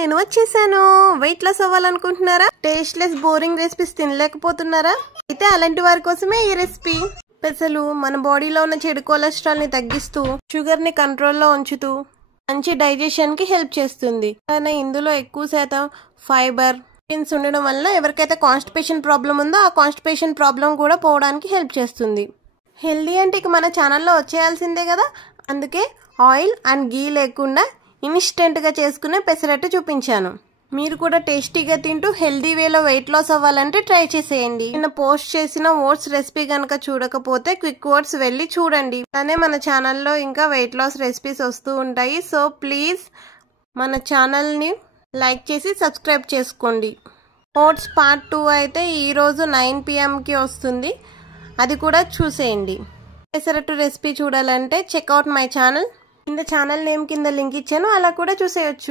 నేను వచ్చేసాను. Weight loss అవ్వాలనుకుంటున్నారా? టేస్ట్లెస్ బోరింగ్ రెసిపీస్ తినలేకపోతున్నారా? అయితే అలాంటి వారి కోసమే ఈ రెసిపీ. పెసలు మన బాడీలో ఉన్న చెడు కొలెస్ట్రాల్ ని తగ్గిస్తూ, షుగర్ ని కంట్రోల్లో ఉంచుతూ మంచి డైజెషన్ కి హెల్ప్ చేస్తుంది. కానీ ఇందులో ఎక్కువ శాతం ఫైబర్ ఉండడం వల్ల ఎవరికైతే కాన్స్టిపేషన్ ప్రాబ్లం ఉందో ఆ కాన్స్టిపేషన్ ప్రాబ్లం కూడా పోవడానికి హెల్ప్ చేస్తుంది. హెల్దీ అంటే ఇక మన ఛానల్లో వచ్చేయాల్సిందే కదా. అందుకే ఆయిల్ అండ్ గీ లేకుండా ఇన్స్టెంట్గా చేసుకునే పెసరట్టు చూపించాను. మీరు కూడా టేస్టీగా తింటూ హెల్దీ వేలో వెయిట్ లాస్ అవ్వాలంటే ట్రై చేసేయండి. నిన్న పోస్ట్ చేసిన ఓట్స్ రెసిపీ కనుక చూడకపోతే క్విక్ ఓట్స్ వెళ్ళి చూడండి. అలానే మన ఛానల్లో ఇంకా వెయిట్ లాస్ రెసిపీస్ వస్తూ ఉంటాయి. సో ప్లీజ్ మన ఛానల్ని లైక్ చేసి సబ్స్క్రైబ్ చేసుకోండి. ఓట్స్ పార్ట్ 2 అయితే ఈరోజు 9 PM వస్తుంది. అది కూడా చూసేయండి. పెసరట్టు రెసిపీ చూడాలంటే చెక్అవుట్ మై ఛానల్. కింద ఛానల్ నేమ్ కింద లింక్ ఇచ్చాను, అలా కూడా చూసేయచ్చు.